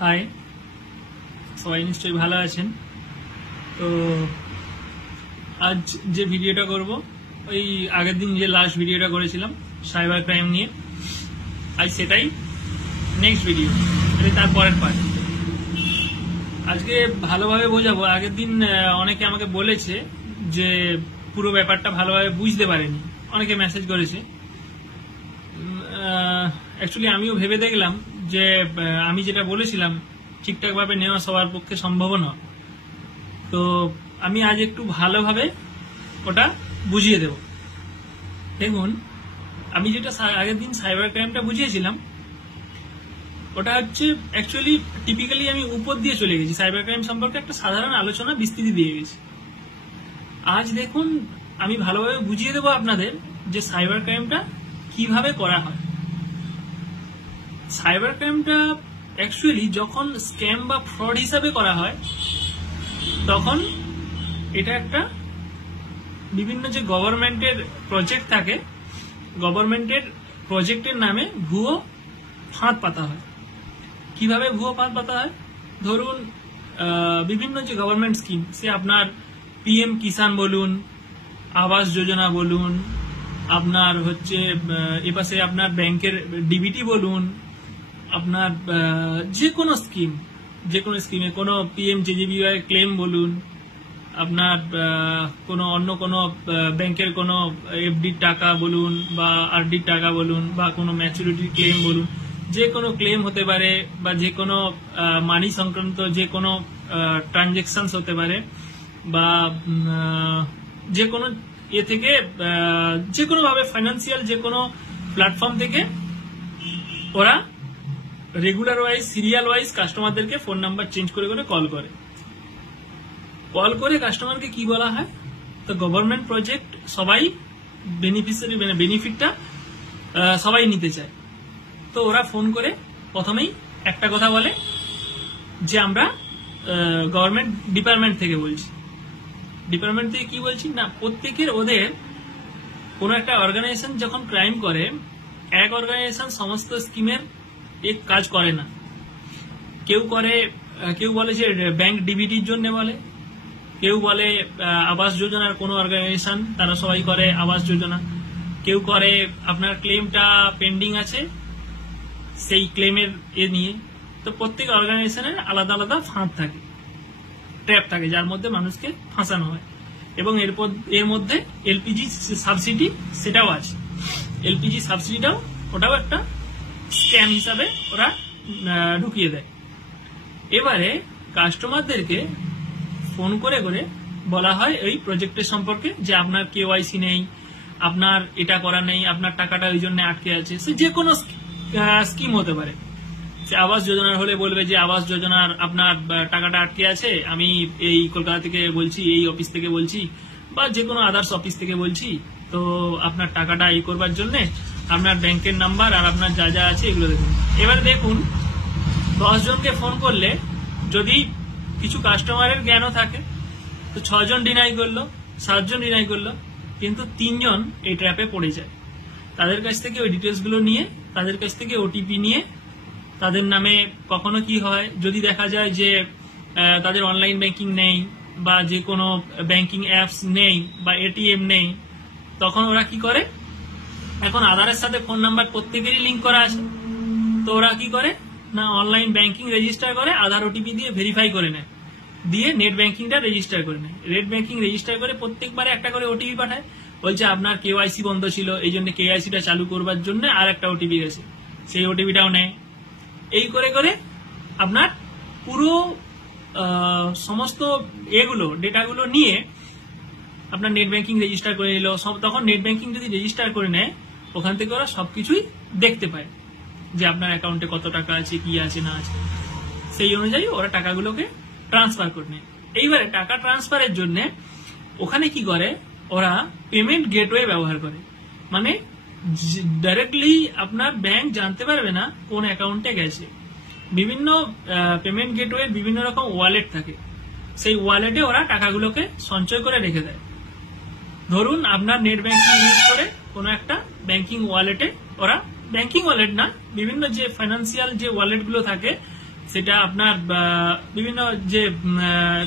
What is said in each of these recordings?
High, সবাই নিশ্চয়ই ভালো আছেন। তো আজ যে ভিডিওটা করব, ওই আগের দিন যে লাস্ট ভিডিওটা করেছিলাম সাইবার ক্রাইম নিয়ে, আজ সেটাই নেক্সট ভিডিও, তার পরের পার্ট। আজকে ভালোভাবে বোঝাবো। আগের দিন অনেকে আমাকে বলেছে যে পুরো ব্যাপারটা ভালোভাবে বুঝতে পারেনি, অনেকে মেসেজ করেছে। অ্যাকচুয়ালি আমিও ভেবে দেখলাম যে আমি যেটা বলেছিলাম ঠিকঠাকভাবে নেওয়া সবার পক্ষে সম্ভব নয়। তো আমি আজ একটু ভালোভাবে ওটা বুঝিয়ে দেব। দেখুন, আমি যেটা আগের দিন সাইবার ক্রাইমটা বুঝিয়েছিলাম, ওটা হচ্ছে অ্যাকচুয়ালি টিপিক্যালি আমি উপর দিয়ে চলে গেছি। সাইবার ক্রাইম সম্পর্কে একটা সাধারণ আলোচনা বিস্তৃতি দিয়ে গেছি। আজ দেখুন, আমি ভালোভাবে বুঝিয়ে দেবো আপনাদের যে সাইবার ক্রাইমটা কিভাবে করা হয়। সাইবার ক্রাইমটা অ্যাকচুয়ালি যখন স্ক্যাম বা ফ্রড হিসাবে করা হয়, তখন এটা একটা বিভিন্ন যে গভর্নমেন্টের প্রজেক্ট থাকে, গভর্নমেন্টের প্রজেক্টের নামে ভুয়ো ফাঁদ পাতা হয়। কিভাবে ভুয়ো ফাঁদ পাতা হয়? ধরুন, বিভিন্ন যে গভর্নমেন্ট স্কিম, সে আপনার পিএম কিষাণ বলুন, আবাস যোজনা বলুন, আপনার হচ্ছে এপাশে আপনার ব্যাংকের ডিবিটি বলুন, আপনার যে কোনো স্কিমে কোনো পিএমজেজেবিওয়াই ক্লেম বলুন, আপনার কোনো অন্য কোনো ব্যাংকের কোনো এফডির টাকা বলুন বা আরডির টাকা বলুন বা কোনো ম্যাচুরিটি ক্লেম বলুন, যে কোনো ক্লেম হতে পারে বা যে কোনো মানি সংক্রান্ত যে কোনো ট্রানজেকশনস হতে পারে বা যে কোনো এ থেকে যে কোনো ভাবে ফাইন্যান্সিয়াল যে কোনো প্ল্যাটফর্ম থেকে ওরা রেগুলার ওয়াইজ সিরিয়াল ওয়াইজ কাস্টমারদেরকে ফোন নাম্বার চেঞ্জ করে করে কল করে কাস্টমারকে কি বলা হয়, তো গভর্নমেন্ট প্রজেক্ট সবাই বেনিফিশিয়ারি, মানে বেনিফিটটা সবাই নিতে চায়। তো ওরা ফোন করে প্রথমেই একটা কথা বলে যে আমরা গভর্নমেন্ট ডিপার্টমেন্ট থেকে বলছি। ডিপার্টমেন্ট থেকে কি বলছি না, প্রত্যেকের ওদের কোনো একটা অর্গানাইজেশন যখন ক্রাইম করে, এক অর্গানাইজেশন সমস্ত স্কিমের এক কাজ করে না। কেউ বলে যে ব্যাংক ডিবিটির জন্য বলে, কেউ বলে আবাস যোজনার কোনো অর্গানাইজেশন, তারা সবাই করে আবাস যোজনা, কেউ করে আপনার ক্লেমটা পেন্ডিং আছে সেই ক্লেমের নিয়ে। তো প্রত্যেক অর্গানাইজেশনের আলাদা আলাদা ফাঁদ থাকে, ট্র্যাপ থাকে, যার মধ্যে মানুষকে ফাঁসানো হয়। এবং এর মধ্যে এলপিজি সাবসিডি সেটাও আছে। এলপিজি সাবসিডিটাও ওটাও একটা স্ক্যাম হিসাবে ওরা ঢুকিয়ে দেয়। এবারে কাস্টমারদেরকে ফোন করে করে বলা হয় এই প্রজেক্টের সম্পর্কে যে আপনার কেওয়াইসি নেই, আপনার এটা করা নেই, আপনার টাকাটা ওই জন্য আটকে আছে। সে যে কোনো স্কিম হতে পারে। সে আবাস যোজনার হলে বলবে যে আবাস যোজনার আপনার টাকাটা আটকে আছে, আমি এই কলকাতা থেকে বলছি, এই অফিস থেকে বলছি, বা যে কোনো আদার্স অফিস থেকে বলছি, তো আপনার টাকাটা এই করবার জন্য আপনার ব্যাংকের নাম্বার আর আপনার যা যা আছে এগুলো দেখুন। এবার দেখুন, 10 জনকে ফোন করলে যদি কিছু কাস্টমারের জ্ঞানও থাকে, তো 6 জন ডিনাই করলো, 7 জন ডিনাই করলো, কিন্তু 3 জন এই ট্র্যাপে পড়ে যায়। তাদের কাছ থেকে ওই ডিটেলস গুলো নিয়ে, তাদের কাছ থেকে ওটিপি নিয়ে, তাদের নামে কখনো কি হয়, যদি দেখা যায় যে তাদের অনলাইন ব্যাংকিং নেই বা যে কোনো ব্যাংকিং অ্যাপস নেই বা এটিএম নেই, তখন ওরা কি করে, এখন আধারের সাথে ফোন নাম্বার প্রত্যেকেরই লিঙ্ক করা আছে, তো ওরা কি করে না অনলাইন ব্যাংকিং রেজিস্টার করে, আধার ওটিপি দিয়ে ভেরিফাই করে নেয়, দিয়ে নেট ব্যাংকিংটা রেজিস্টার করে নেয়। নেট ব্যাংকিং রেজিস্টার করে প্রত্যেকবারে একটা করে ওটিপি পাঠায়, বলছে আপনার কেওয়াইসি বন্ধ ছিল, এই জন্য কেওয়াইসিটা চালু করবার জন্য আর একটা ওটিপি গেছে, সেই ওটিপিটাও নেয়। এই করে করে আপনার পুরো সমস্ত ডেটাগুলো নিয়ে আপনার নেট ব্যাংকিং রেজিস্টার করে নিল। তখন নেট ব্যাংকিং যদি রেজিস্টার করে নেয়, ওখান থেকে ওরা সবকিছুই দেখতে পায় যে আপনার অ্যাকাউন্টে কত টাকা আছে, কি আছে না আছে, সেই অনুযায়ী ওরা টাকাগুলোকে ট্রান্সফার করে নেয়। এইবারে টাকা ট্রান্সফারের জন্য ওখানে কি করে, ওরা পেমেন্ট গেটওয়ে ব্যবহার করে। মানে ডাইরেক্টলি আপনার ব্যাংক জানতে পারবে না কোন অ্যাকাউন্টে গেছে। বিভিন্ন পেমেন্ট গেটওয়ে বিভিন্ন রকম ওয়ালেট থাকে, সেই ওয়ালেটে ওরা টাকাগুলোকে সঞ্চয় করে রেখে দেয়। ধরুন আপনার নেট ব্যাংকিং ইউজ করে কোনো একটা ব্যাংকিং ওয়ালেটে ওরা, ব্যাংকিং ওয়ালেট না, বিভিন্ন যে ফাইন্যান্সিয়াল যে ওয়ালেট গুলো থাকে সেটা আপনার বিভিন্ন যে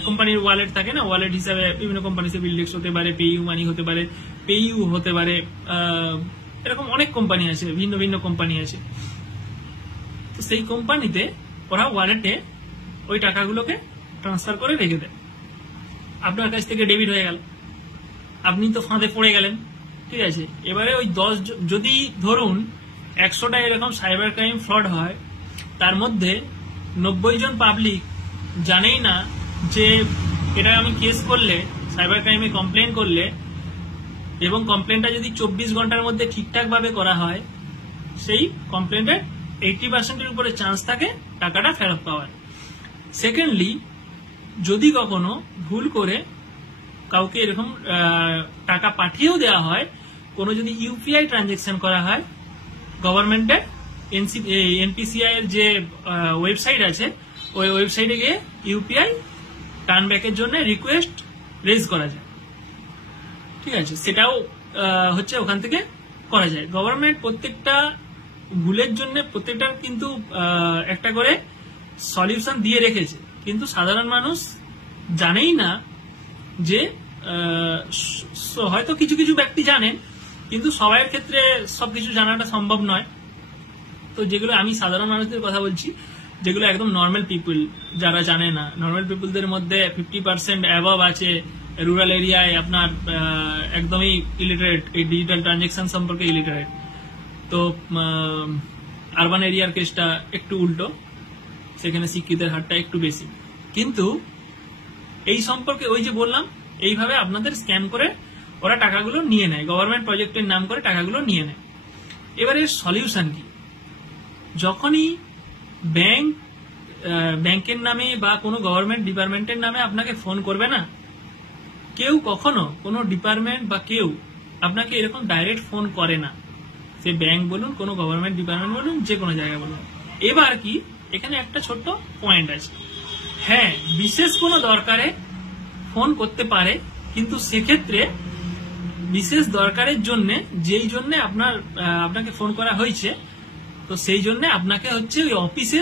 কোম্পানির ওয়ালেট থাকে না, ওয়ালেট হিসাবে বিভিন্ন কোম্পানি সে বিলডেক্স হতে পারে, পেইউ মানি হতে পারে, পেইউ হতে পারে, এরকম অনেক কোম্পানি আছে, ভিন্ন ভিন্ন কোম্পানি আছে। তো সেই কোম্পানিতে ওরা ওয়ালেটে ওই টাকাগুলোকে ট্রান্সফার করে রেখে দেয়। আপনার কাছ থেকে ডেবিট হয়ে গেল, আপনি তো ফাঁদে পড়ে গেলেন, ঠিক আছে। এবারে ওই 10 যদি ধরুন 100টা এরকম সাইবার ক্রাইম ফ্রড হয়, তার মধ্যে 90 জন পাবলিক জানেই না যে এটা আমি কেস করলে, সাইবার ক্রাইমে কমপ্লেন করলে, এবং কমপ্লেনটা যদি 24 ঘন্টার মধ্যে ঠিকঠাক ভাবে করা হয়, সেই কমপ্লেনের 80%-এর উপরে চান্স থাকে টাকাটা ফেরত পাওয়ার। সেকেন্ডলি, যদি কখনো ভুল করে কাউকে এরকম টাকা পাঠিয়েও দেওয়া হয়, কোনো যদি ইউপিআই ট্রানজেকশন করা হয়, গভর্নমেন্টের এনপিসিআই এর যে ওয়েবসাইট আছে, ওই ওয়েবসাইটে গিয়ে ইউপিআই টার্নব্যাকের জন্য রিকোয়েস্ট রেজ করা যায়, ঠিক আছে। সেটাও হচ্ছে ওখান থেকে করা যায়। গভর্নমেন্ট প্রত্যেকটা ভুলের জন্য প্রত্যেকটার কিন্তু একটা করে সলিউশন দিয়ে রেখেছে, কিন্তু সাধারণ মানুষ জানেই না যে, হয়তো কিছু কিছু ব্যক্তি জানেন, কিন্তু সবার ক্ষেত্রে সবকিছু জানাটা সম্ভব নয়। তো যেগুলো আমি সাধারণ মানুষদের কথা বলছি, যেগুলো একদম নর্মাল পিপল যারা জানে না, নর্মাল পিপলদের মধ্যে 50% অ্যাবভ আছে রুরাল এরিয়ায় আপনার একদমই ইলিটারেট, এই ডিজিটাল ট্রানজেকশন সম্পর্কে ইলিটারেট। তো আরবান এরিয়ার কেসটা একটু উল্টো, সেখানে শিক্ষিতের হারটা একটু বেশি। কিন্তু এই সম্পর্কে ওই যে বললাম, এইভাবে আপনাদের স্ক্যাম করে ওরা টাকাগুলো নিয়ে নেয়, গভর্নমেন্ট প্রজেক্টের নাম করে টাকাগুলো নিয়ে নেয়। এবারে সলিউশন কি? যখনই ব্যাংকের নামে বা কোনো গভর্নমেন্ট ডিপার্টমেন্টের নামে আপনাকে ফোন করবে না, কেউ কখনো কোনো ডিপার্টমেন্ট বা কেউ আপনাকে এরকম ডাইরেক্ট ফোন করে না, সে ব্যাংক বলুন, কোনো গভর্নমেন্ট ডিপার্টমেন্ট বলুন, যে কোনো জায়গায় বলুন। এবার কি, এখানে একটা ছোট্ট পয়েন্ট আছে, হ্যাঁ বিশেষ কোনো দরকারে ফোন করতে পারে, কিন্তু সেক্ষেত্রে বিশেষ দরকারের জন্য, যেই জন্য আপনাকে ফোন করা হয়েছে, তো সেই জন্য আপনাকে হচ্ছে ওই অফিসে,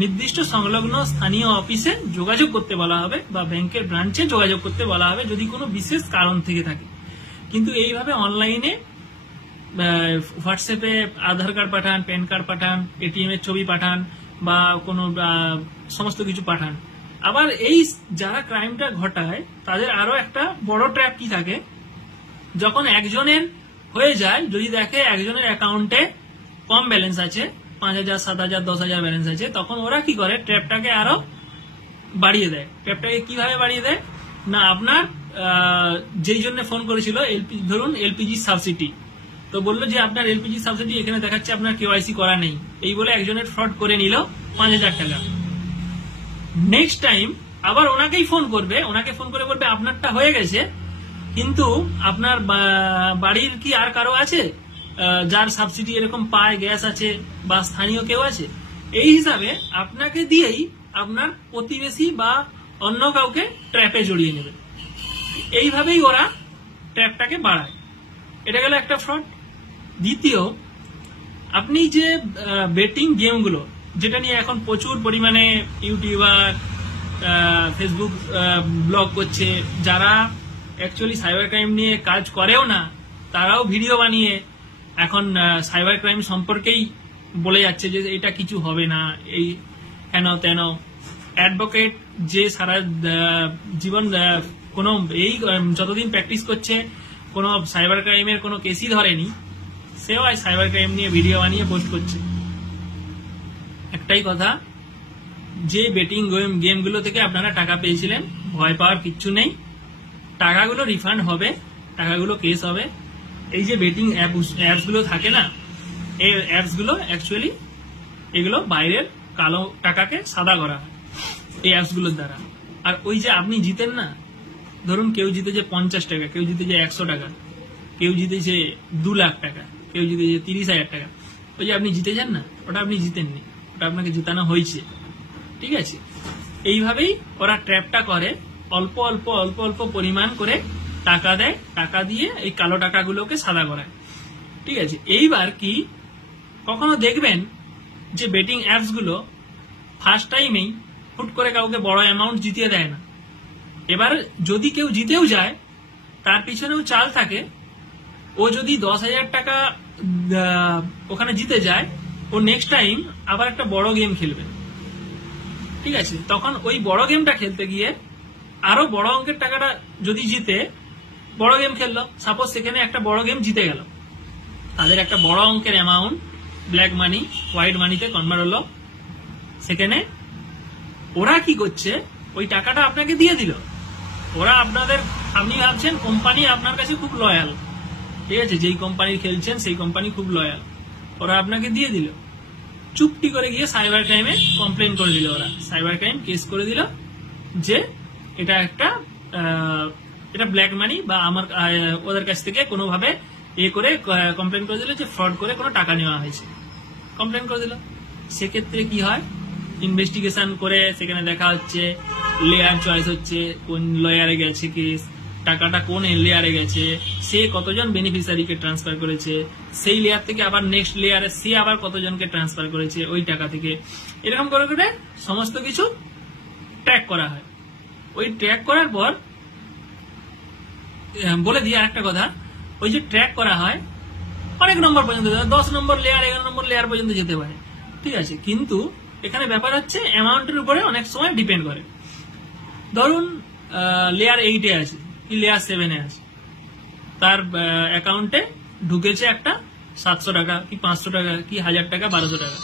নির্দিষ্ট সংলগ্ন স্থানীয় অফিসে যোগাযোগ করতে বলা হবে, বা ব্যাংকের ব্রাঞ্চে যোগাযোগ করতে বলা হবে যদি কোনো বিশেষ কারণ থেকে থাকে। কিন্তু এইভাবে অনলাইনে হোয়াটসঅ্যাপে আধার কার্ড পাঠান, প্যান কার্ড পাঠান, এটিএম এর ছবি পাঠান, বা কোনো সমস্ত কিছু পাঠান। আবার এই যারা ক্রাইমটা ঘটায় তাদের আরো একটা বড় ট্র্যাপ কি থাকে, যখন একজনের হয়ে যায়, যদি দেখে একজনের অ্যাকাউন্টে কম ব্যালেন্স আছে, 5,000, 7,000, 10,000 ব্যালেন্স আছে, তখন ওরা কি করে, ট্র্যাপটাকে আরো বাড়িয়ে দেয়। ট্র্যাপটাকে কিভাবে বাড়িয়ে দেয় না, আপনার যেই জন্য ফোন করেছিল, ধরুন এলপিজি সাবসিডি, তো বললো যে আপনার এলপিজি সাবসিডি এখানে দেখাচ্ছে আপনার কেওয়াইসি করা নেই, এই বলে একজনের ফ্রড করে নিল 5,000 টাকা। নেক্সট টাইম আবার ওনাকেই ফোন করবে, ওনাকে ফোন করে বলবে আপনারটা হয়ে গেছে, কিন্তু আপনার বাড়ির কি আর কারো আছে যার সাবসিডি এরকম পায়, গ্যাস আছে বা স্থানীয় কেউ আছে, এই হিসাবে আপনাকে দিয়েই আপনার প্রতিবেশী বা অন্য কাউকে ট্র্যাপে জড়িয়ে নেবে। এইভাবেই ওরা ট্র্যাপটাকে বাড়ায়। এটা গেল একটা ফ্রড। দ্বিতীয়, আপনি যে বেটিং গেমগুলো, যেটা নিয়ে এখন প্রচুর পরিমাণে ইউটিউবার, ফেসবুক ব্লগ করছে, যারা অ্যাকচুয়ালি সাইবার ক্রাইম নিয়ে কাজ করেও না, তারাও ভিডিও বানিয়ে এখন সাইবার ক্রাইম সম্পর্কেই বলে যাচ্ছে যে এটা কিছু হবে না, এই হেন তেন। অ্যাডভোকেট যে সারা জীবন কোনো এই যতদিন প্র্যাকটিস করছে, কোনো সাইবার ক্রাইমের কোনো কেসই ধরেনি, সেও সাইবার ক্রাইম নিয়ে ভিডিও বানিয়ে পোস্ট করছে। একটাই কথা, যে বেটিং গেমগুলো থেকে আপনারা টাকা পেয়েছিলেন, ভয় পাওয়ার কিচ্ছু নেই, টাকাগুলো রিফান্ড হবে, টাকাগুলো কেস হবে। এই যে বেটিং অ্যাপস গুলো থাকে না, এই অ্যাপস গুলো অ্যাকচুয়ালি এগুলো বাইরের কালো টাকাকে সাদা করা হয় এই অ্যাপস গুলোর দ্বারা। আর ওই যে আপনি জিতেন না, ধরুন কেউ জিতেছে 50 টাকা, কেউ জিতেছে 100 টাকা, কেউ জিতেছে 2 লাখ টাকা, কেউ জিতেছে 30,000 টাকা, ওই যে আপনি জিতে যান না, ওটা আপনি জিতেননি, ওটা আপনাকে জিতানো হয়েছে, ঠিক আছে। এইভাবেই ওরা ট্র্যাপটা করে, অল্প অল্প অল্প অল্প পরিমাণ করে টাকা দেয়, টাকা দিয়ে এই কালো টাকাগুলোকে সাদা করায়, ঠিক আছে। এইবার কি, কখনো দেখবেন যে বেটিং অ্যাপস গুলো ফার্স্ট টাইমেই হুট করে কাউকে বড় অ্যামাউন্ট জিতিয়ে দেয় না। এবার যদি কেউ জিতেও যায়, তার পিছনেও চাল থাকে, ও যদি 10,000 টাকা ওখানে জিতে যায়, ও নেক্সট টাইম আবার একটা বড় গেম খেলবে, ঠিক আছে? তখন ওই বড় গেমটা খেলতে গিয়ে আরো বড় অঙ্কের টাকাটা যদি জিতে, বড় গেম খেললো, সাপোজ সেখানে একটা বড় গেম জিতে গেল, তাদের একটা বড় অঙ্কের অ্যামাউন্ট ব্ল্যাক মানি হোয়াইট মানিতে কনভার্ট হলো, সেখানে ওরা কি করছে, ওই টাকাটা আপনাকে দিয়ে দিল। ওরা আপনি ভাবছেন কোম্পানি আপনার কাছে খুব লয়াল, ঠিক আছে, যেই কোম্পানি খেলছেন সেই কোম্পানি খুব লয়াল, ওরা আপনাকে দিয়ে দিল, চুপটি করে গিয়ে সাইবার ক্রাইমে কমপ্লেন করে দিল। ওরা সাইবার ক্রাইম কেস করে দিল যে এটা ব্ল্যাক মানি, বা আমার ওদের কাছ থেকে কোনোভাবে করে কমপ্লেন করে দিল যে ফ্রড করে কোনো টাকা নেওয়া হয়েছে, কমপ্লেন করে দিল। সেক্ষেত্রে কি হয়, ইনভেস্টিগেশন করে সেখানে দেখা হচ্ছে লেয়ার চয়েস হচ্ছে, কোন লয়ারে গেছে কেস, টাকাটা কোন লেয়ারে গেছে, সে কতজন বেনিফিশিয়ারিকে ট্রান্সফার করেছে, সেই লেয়ার থেকে আবার নেক্সট লেয়ারে সে আবার কতজনকে ট্রান্সফার করেছে ওই টাকা থেকে, এরকম করে করে সমস্ত কিছু ট্র্যাক করা হয়। ওই ট্র্যাক করার পর বলে দিয়ে আরেকটা কথা, ওই যে ট্র্যাক করা হয় অনেক নম্বর পর্যন্ত, 10 নম্বর লেয়ার 11 নম্বর লেয়ার পর্যন্ত যেতে পারে, ঠিক আছে। কিন্তু এখানে ব্যাপার হচ্ছে অ্যামাউন্টের উপরে অনেক সময় ডিপেন্ড করে। ধরুন লেয়ার 8-এ আছে কি লেয়ার 7-এ আছে, তার অ্যাকাউন্টে ঢুকেছে একটা 700 টাকা কি 500 টাকা কি 1000 টাকা 1200 টাকা,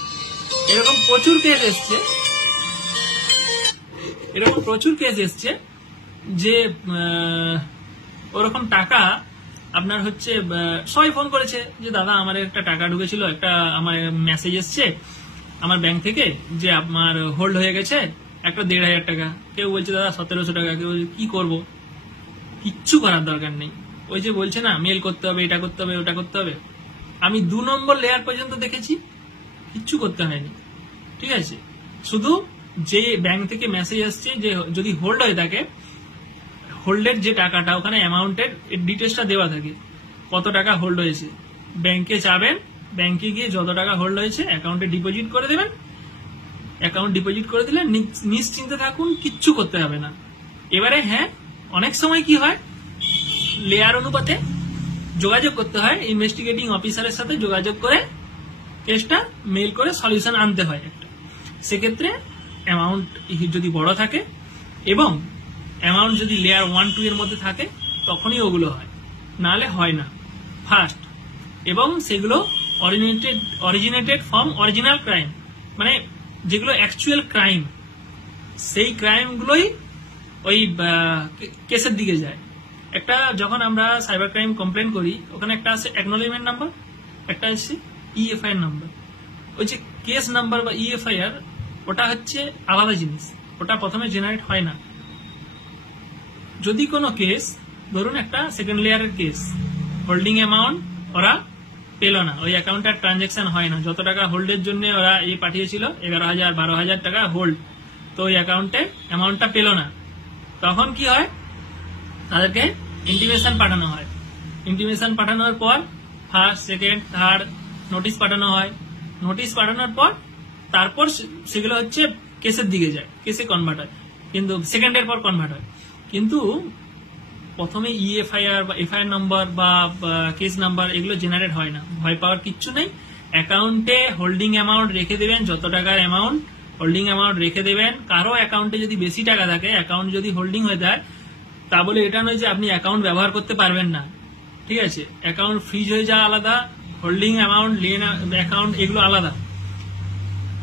এরকম প্রচুর কেস এসছে যে ওরকম টাকা আপনার হচ্ছে সবাই ফোন করেছে যে দাদা আমার একটা টাকা ঢুকেছিল, একটা আমার মেসেজ এসছে আমার ব্যাংক থেকে যে আপনার হোল্ড হয়ে গেছে একটা 1,500 টাকা, কেউ বলছে দাদা 1700 টাকা, কেউ বলছে কি করবো, কিচ্ছু করার দরকার নেই। ওই যে বলছে না মেল করতে হবে, এটা করতে হবে, ওটা করতে হবে, আমি 2 নম্বর লেয়ার পর্যন্ত দেখেছি, কিচ্ছু করতে হয়নি, ঠিক আছে। শুধু যে ব্যাংক থেকে মেসেজ আসছে যে যদি হোল্ড হয়ে থাকে, হোল্ডের যে টাকাটা ওখানে অ্যামাউন্টের ডিটেলসটা দেওয়া থাকে, কত টাকা হোল্ড হয়েছে, ব্যাংকে যাবেন, ব্যাংকে গিয়ে যত টাকা হোল্ড হয়েছে অ্যাকাউন্টে ডিপোজিট করে দেবেন, অ্যাকাউন্ট ডিপোজিট করে দিলে নিশ্চিন্তে থাকুন, কিচ্ছু করতে হবে না। এবারে হ্যাঁ, অনেক সময় কি হয়, লেয়ার অনুপাতে যোগাযোগ করতে হয়, ইনভেস্টিগেটিং অফিসারের সাথে যোগাযোগ করে কেসটা মেইল করে সলিউশন আনতে হয় একটা। সেক্ষেত্রে অ্যামাউন্ট যদি বড় থাকে এবং অ্যামাউন্ট যদি লেয়ার 1-2 এর মধ্যে থাকে তখনই ওগুলো হয়, নাহলে হয় না ফার্স্ট। এবং সেগুলো অরিজিনেটেড ফ্রম অরিজিনাল ক্রাইম, মানে যেগুলো অ্যাকচুয়াল ক্রাইম, সেই ক্রাইমগুলোই ওই কেসের দিকে যায়। একটা যখন আমরা সাইবার ক্রাইম কমপ্লেন করি, ওখানে একটা আছে অ্যাকনোলেজমেন্ট নাম্বার, একটা আছে ইএফআইআর নাম্বার। ওই যে কেস নাম্বার বা ইএফআইআর, ওটা হচ্ছে আলাদা জিনিস, ওটা প্রথমে জেনারেট হয় না। যদি কোনো কেস, ধরুন একটা সেকেন্ড লেয়ারের কেস, হোল্ডিং অ্যামাউন্ট ওরা পেল না, ওই অ্যাকাউন্টের ট্রানজাকশন হয় না, যত টাকা হোল্ডের জন্য ওরা পাঠিয়েছিল 11,000-12,000 টাকা হোল্ড, তো ওই অ্যাকাউন্টে অ্যামাউন্টটা পেল না, তখন কি হয়, তাদেরকে ইন্টিমেশন পাঠানো হয়। ইন্টিমেশন পাঠানোর পর ফার্স্ট, সেকেন্ড, থার্ড নোটিশ পাঠানো হয়। নোটিশ পাঠানোর পর তারপর সেগুলো হচ্ছে কেসের দিকে যায়, কেসে কনভার্ট হয়, কিন্তু সেকেন্ডের পর কনভার্ট হয়। কিন্তু প্রথমে ইএফআইআর বা এফআইআর নাম্বার বা কেস নাম্বার এগুলো জেনারেট হয় না, ভয় পাওয়ার কিচ্ছু নেই। অ্যাকাউন্টে হোল্ডিং অ্যামাউন্ট রেখে দেবেন, যত টাকার অ্যামাউন্ট হোল্ডিং অ্যামাউন্ট রেখে দেবেন। কারো অ্যাকাউন্টে যদি বেশি টাকা থাকে, অ্যাকাউন্ট যদি হোল্ডিং হয়ে যায়, তা বলে এটা নয় যে আপনি অ্যাকাউন্ট ব্যবহার করতে পারবেন না, ঠিক আছে। অ্যাকাউন্ট ফ্রিজ হয়ে যাওয়া আলাদা, হোল্ডিং অ্যামাউন্ট অ্যাকাউন্ট এগুলো আলাদা।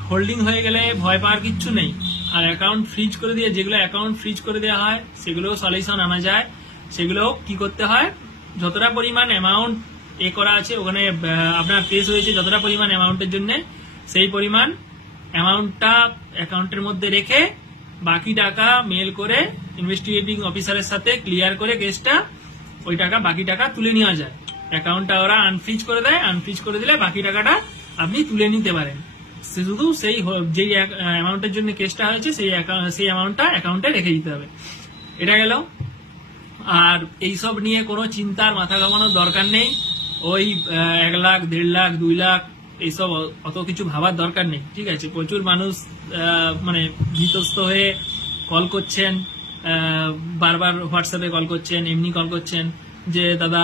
হোল্ডিং হয়ে গেলে ভয় পাওয়ার কিচ্ছু নেই। আর অ্যাকাউন্ট ফ্রিজ করে দিয়ে, যেগুলো অ্যাকাউন্ট ফ্রিজ করে দেওয়া হয় সেগুলো সলিউশন আনা যায়। সেগুলো কি করতে হয়, যতটা পরিমাণ অ্যামাউন্ট করা আছে ওখানে আপনার পেশ হয়েছে, যতটা পরিমাণ অ্যামাউন্টের জন্য, সেই পরিমাণ অ্যামাউন্টটা অ্যাকাউন্টের মধ্যে রেখে বাকি টাকা মেল করে ইনভেস্টিগেটিং অফিসারের সাথে ক্লিয়ার করে কেসটা, ওই টাকা বাকি টাকা তুলে নেওয়া যায়। অ্যাকাউন্টটা ওরা আনফ্রিজ করে দেয়, আনফ্রিজ করে দিলে বাকি টাকাটা আপনি তুলে নিতে পারেন। শুধু সেই যেই অ্যামাউন্টের জন্য কেসটা হয়েছে সেই অ্যামাউন্টটা অ্যাকাউন্টে রেখে দিতে হবে। এটা গেল। আর এইসব নিয়ে কোনো চিন্তার মাথা ঘামানোর দরকার নেই। ওই 1 লাখ, 1.5 লাখ, 2 লাখ এইসব অত কিছু ভাবার দরকার নেই, ঠিক আছে। প্রচুর মানুষ মানে ভীতস্ত হয়ে কল করছেন, বারবার হোয়াটসঅ্যাপে কল করছেন, এমনি কল করছেন যে দাদা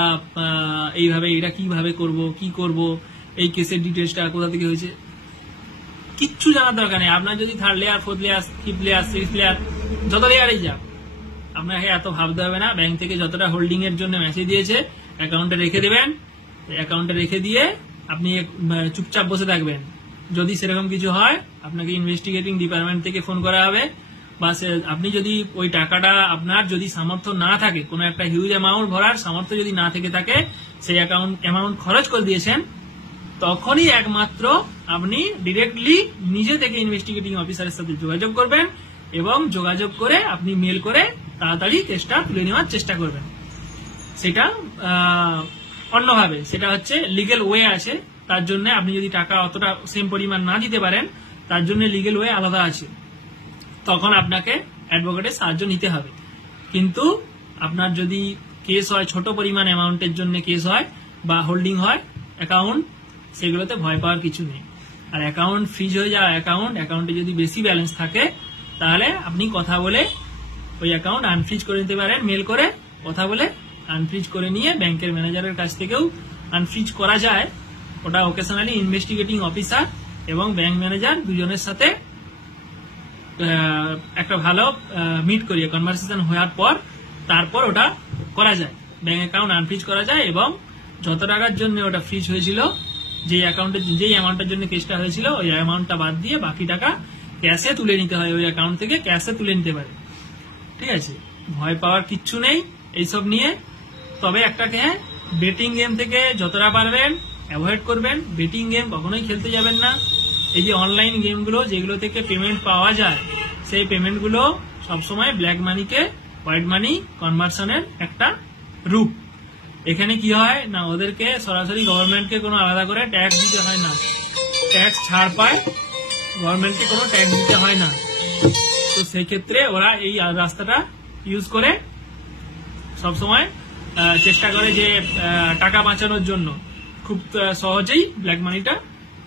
এইভাবে এটা কিভাবে করব, কি করব, এই কেসের ডিটেলসটা কোথা থেকে হয়েছে, কিচ্ছু জানার দরকার নেই। আপনার যদি third layer, fourth layer, fifth layer, six layer, যত লেয়ারেই যাক, আপনাকে এত ভাবতে হবে না। ব্যাংক থেকে যতটা হোল্ডিং এর জন্য মেসেজ দিয়েছে অ্যাকাউন্টে রেখে দেবেন, অ্যাকাউন্টে রেখে দিয়ে আপনি চুপচাপ বসে থাকবেন। যদি সেরকম কিছু হয় আপনাকে ইনভেস্টিগেটিং ডিপার্টমেন্ট থেকে ফোন করা হবে, বা আপনি যদি ওই টাকাটা আপনার যদি সামর্থ্য না থাকে, কোনো একটা হিউজ অ্যামাউন্ট ভরার সামর্থ্য যদি না থেকে থাকে, সেই অ্যামাউন্ট খরচ করে দিয়েছেন, তখনই একমাত্র আপনি ডিরেক্টলি নিজে থেকে ইনভেস্টিগেটিং অফিসারের সাথে যোগাযোগ করবেন এবং যোগাযোগ করে আপনি মেল করে তাড়াতাড়ি কেসটা তুলে নেওয়ার চেষ্টা করবেন। সেটা অন্যভাবে, সেটা হচ্ছে লিগেল ওয়ে আছে, তার জন্য আপনি যদি টাকা অতটা সেম পরিমাণ না দিতে পারেন, তার জন্য লিগেল ওয়ে আলাদা আছে, তখন আপনাকে অ্যাডভোকেটের সাহায্য নিতে হবে। কিন্তু আপনার যদি কেস হয়, ছোট পরিমাণ অ্যামাউন্টের জন্য কেস হয় বা হোল্ডিং হয় অ্যাকাউন্ট, সেগুলোতে ভয় পাওয়ার কিছু নেই। আর অ্যাকাউন্ট ফ্রিজ হয়ে যাওয়া অ্যাকাউন্টে যদি বেশি ব্যালেন্স থাকে, তাহলে আপনি কথা বলে ওই অ্যাকাউন্ট আনফ্রিজ করে নিতে পারেন, মেল করে কথা বলে আনফ্রিজ করে নিয়ে ব্যাংকের ম্যানেজারের কাছ থেকেও আনফ্রিজ করা যায়। ওটা ওকেশনালি ইনভেস্টিগেটিং অফিসার এবং ব্যাংক ম্যানেজার দুজনের সাথে একটা ভালো মিট করিয়ে কনভারসেশন হওয়ার পর তারপর ওটা করা যায়, ব্যাংক অ্যাকাউন্ট আনফ্রিজ করা যায়। এবং যত টাকার জন্য ওটা ফ্রিজ হয়েছিল, যেই অ্যামাউন্টের জন্য কেসটা হয়েছিল, ওই অ্যামাউন্টটা বাদ দিয়ে বাকি টাকা ক্যাশে তুলে নিতে হয়, ওই অ্যাকাউন্ট থেকে ক্যাশে তুলে নিতে পারে, ঠিক আছে। ভয় পাওয়ার কিচ্ছু নেই এইসব নিয়ে। তবে একটাকে, বেটিং গেম থেকে যতটা পারবেন অ্যাভয়েড করবেন। বেটিং গেম কখনোই খেলতে যাবেন না। এই যে অনলাইন গেমগুলো যেগুলো থেকে পেমেন্ট পাওয়া যায়, সেই পেমেন্টগুলো সবসময় ব্ল্যাক মানিকে হোয়াইট মানি কনভার্সনের একটা রূপ। এখানে কি হয় না, ওদেরকে সরাসরি গভর্নমেন্টকে কোনো আলাদা করে ট্যাক্স দিতে হয় না, ট্যাক্স ছাড় পায়, গভর্নমেন্টকে কোনো ট্যাক্স দিতে হয় না। তো সেই ক্ষেত্রে ওরা এই রাস্তাটা ইউজ করে সবসময় চেষ্টা করে যে টাকা বাঁচানোর জন্য খুব সহজেই ব্ল্যাক মানিটা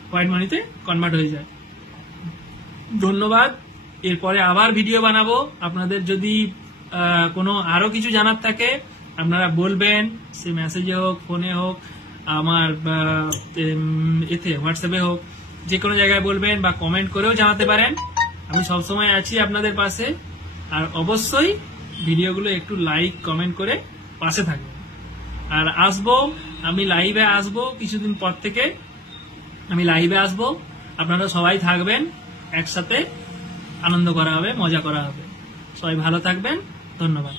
হোয়াইট মানিতে কনভার্ট হয়ে যায়। ধন্যবাদ। এরপরে আবার ভিডিও বানাবো। আপনাদের যদি কোনো আরো কিছু জানার থাকে আপনারা বলবেন, সে মেসেজে হোক, ফোনে হোক, আমার এতে হোয়াটসঅ্যাপে হোক, যে কোনো জায়গায় বলবেন বা কমেন্ট করেও জানাতে পারেন। আমি সবসময় আছি আপনাদের পাশে। আর অবশ্যই ভিডিওগুলো একটু লাইক কমেন্ট করে পাশে থাকবেন। আর আমি লাইভে আসবো কিছুদিন পর থেকে, আমি লাইভে আসবো, আপনারা সবাই থাকবেন, একসাথে আনন্দ করা হবে, মজা করা হবে। সবাই ভালো থাকবেন, ধন্যবাদ।